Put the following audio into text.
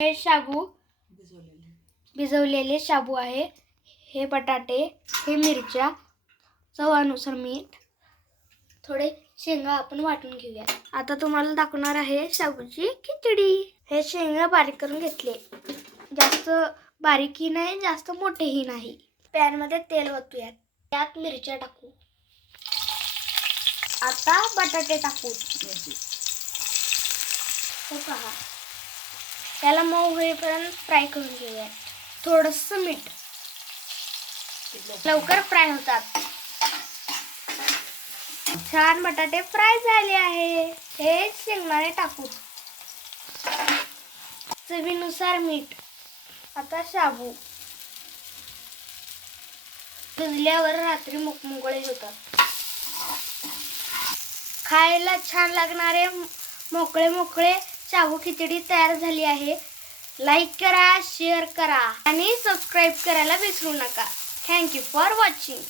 हे शाबू भिजवलेले शाबू आहे, हे बटाटे, हे मिरच्या, चवानुसार मीठ, थोडे शेंगा आपण वाटून घेऊया। आता तुम्हाला दाखवणार आहे शाबूची खिचडी। हे शेंगा बारीक करून घेतले, जास्त बारीकही नाही जास्त मोठेही नाही। पॅन मध्ये तेल ओतूयात, त्यात मिरच्या टाकू। आता बटाटे टाकू। हे पहा, त्याला मऊ होईपर्यंत फ्राय करून घेऊया। थोडंसं मीठ, लवकर फ्राय होतात। छान बटाटे फ्राय झाले आहे। हे शेंगदाणे टाकू, चवीनुसार मीठ। आता शाबू भिजल्यावर रात्री मोकळे होतात। खायला छान लागणारे मोकळे शाबू खिचडी तयार झाली आहे। लाईक करा, शेअर करा आणि सबस्क्राईब करायला विसरू नका। Thank you for watching.